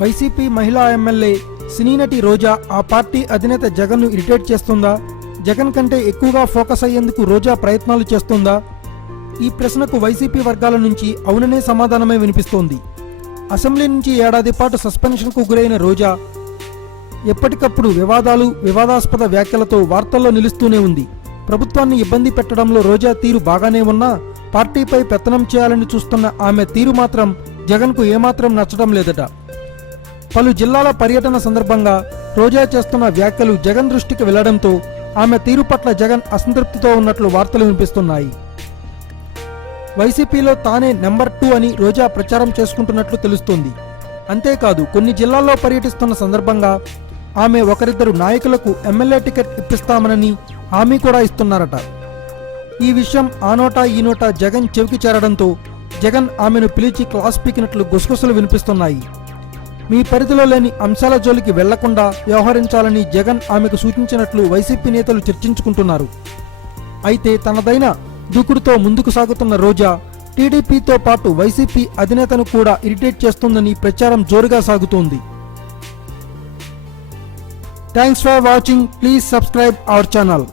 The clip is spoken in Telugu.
వైసీపీ మహిళా ఎమ్మెల్యే సినీ నటి రోజా ఆ పార్టీ అధినేత జగన్ను ఇరిటేట్ చేస్తుందా? జగన్ కంటే ఎక్కువగా ఫోకస్ అయ్యేందుకు రోజా ప్రయత్నాలు చేస్తుందా? ఈ ప్రశ్నకు వైసీపీ వర్గాల నుంచి అవుననే సమాధానమే వినిపిస్తోంది. అసెంబ్లీ నుంచి ఏడాది పాటు సస్పెన్షన్కు గురైన రోజా ఎప్పటికప్పుడు వివాదాస్పద వ్యాఖ్యలతో వార్తల్లో నిలుస్తూనే ఉంది. ప్రభుత్వాన్ని ఇబ్బంది పెట్టడంలో రోజా తీరు బాగానే ఉన్నా పార్టీపై పెత్తనం చేయాలని చూస్తున్న ఆమె తీరు మాత్రం జగన్కు ఏమాత్రం నచ్చడం లేదట. పలు జిల్లాల పర్యటన సందర్భంగా రోజా చేస్తున్న వ్యాఖ్యలు జగన్ దృష్టికి వెళ్లడంతో ఆమె తీరు పట్ల జగన్ అసంతృప్తితో ఉన్నట్లు వార్తలు వినిపిస్తున్నాయి. వైసీపీలో తానే నెంబర్ 2 అని రోజా ప్రచారం చేసుకుంటున్నట్లు తెలుస్తోంది. అంతేకాదు కొన్ని జిల్లాల్లో పర్యటిస్తున్న సందర్భంగా ఆమె ఒకరిద్దరు నాయకులకు ఎమ్మెల్యే టికెట్ ఇప్పిస్తామనని హామీ కూడా ఇస్తున్నారట. ఈ విషయం ఆ నోటా ఈ నోటా జగన్ చెవికి చేరడంతో జగన్ ఆమెను పిలిచి క్లాస్ పీకినట్లు గుసగుసలు వినిపిస్తున్నాయి. మీ పరిధిలో లేని అంశాల జోలికి వెళ్లకుండా వ్యవహరించాలని జగన్ ఆమెకు సూచించినట్లు వైసీపీ నేతలు చర్చించుకుంటున్నారు. అయితే తనదైన దూకుడుతో ముందుకు సాగుతున్న రోజా టీడీపీతో పాటు వైసీపీ అధినేతను కూడా ఇరిటేట్ చేస్తుందని ప్రచారం జోరుగా సాగుతోంది. Thanks for watching. Please subscribe our channel.